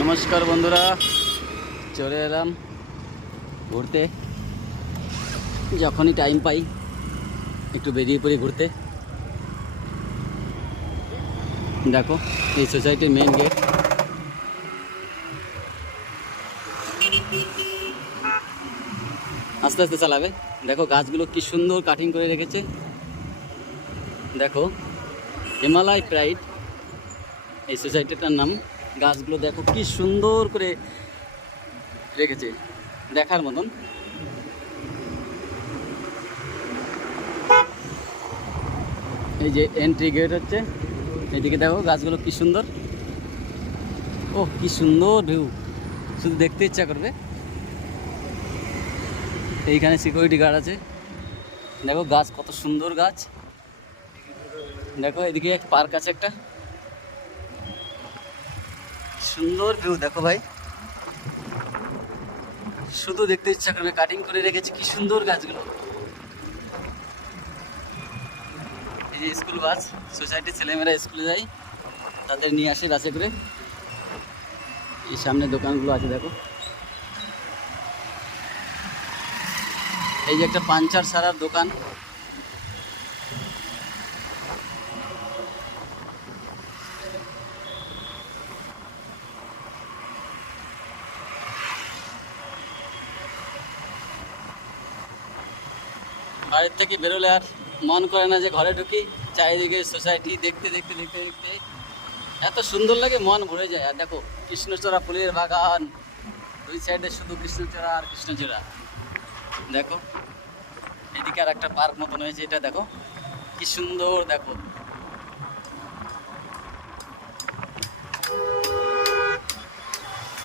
নমস্কার বন্ধুরা, চলে এলাম ঘুরতে। যখনই টাইম পাই একটু বেরিয়ে পড়ি ঘুরতে। দেখো এই সোসাইটির মেইন গেট। আস্তে আস্তে চালাবে। দেখো গাছগুলো কি সুন্দর কাটিং করে রেখেছে। দেখো হিমালয় প্রাইড এই সোসাইটিটার নাম। গাছগুলো দেখো কি সুন্দর করে রেখেছে, দেখার মতন। এই যে এন্ট্রি গেট হচ্ছে, এদিকে দেখো গাছগুলো কি সুন্দর। ও কি সুন্দর ভিউ, শুধু দেখতে ইচ্ছা করবে। এইখানে সিকিউরিটি গার্ড আছে। দেখো গাছ কত সুন্দর গাছ। দেখো এদিকে এক পার্ক আছে একটা, সুন্দর ভিউ। দেখো ভাই, শুধু দেখতে ইচ্ছা করবে। কাটিং করে রেখেছে কি সুন্দর গাছগুলো। এই যে স্কুল বাস, সোসাইটির ছেলেমেয়েরা স্কুলে যায়, তাদের নিয়ে আসে বাসে করে। এই সামনে দোকানগুলো আছে দেখো। এই যে একটা পাঞ্চার সারার দোকান। বাড়ির থেকে বেরোলে আর মন করে না যে ঘরে ঢুকি। চারিদিকে সোসাইটি দেখতে দেখতে দেখতে দেখতে এত সুন্দর লাগে, মন ভরে যায়। আর দেখো কৃষ্ণচূড়া ফুলের বাগান, দুই সাইডে শুধু কৃষ্ণচূড়া আর কৃষ্ণচূড়া। দেখো এদিকে আর একটা পার্ক মতন হয়েছে, এটা দেখো কি সুন্দর। দেখো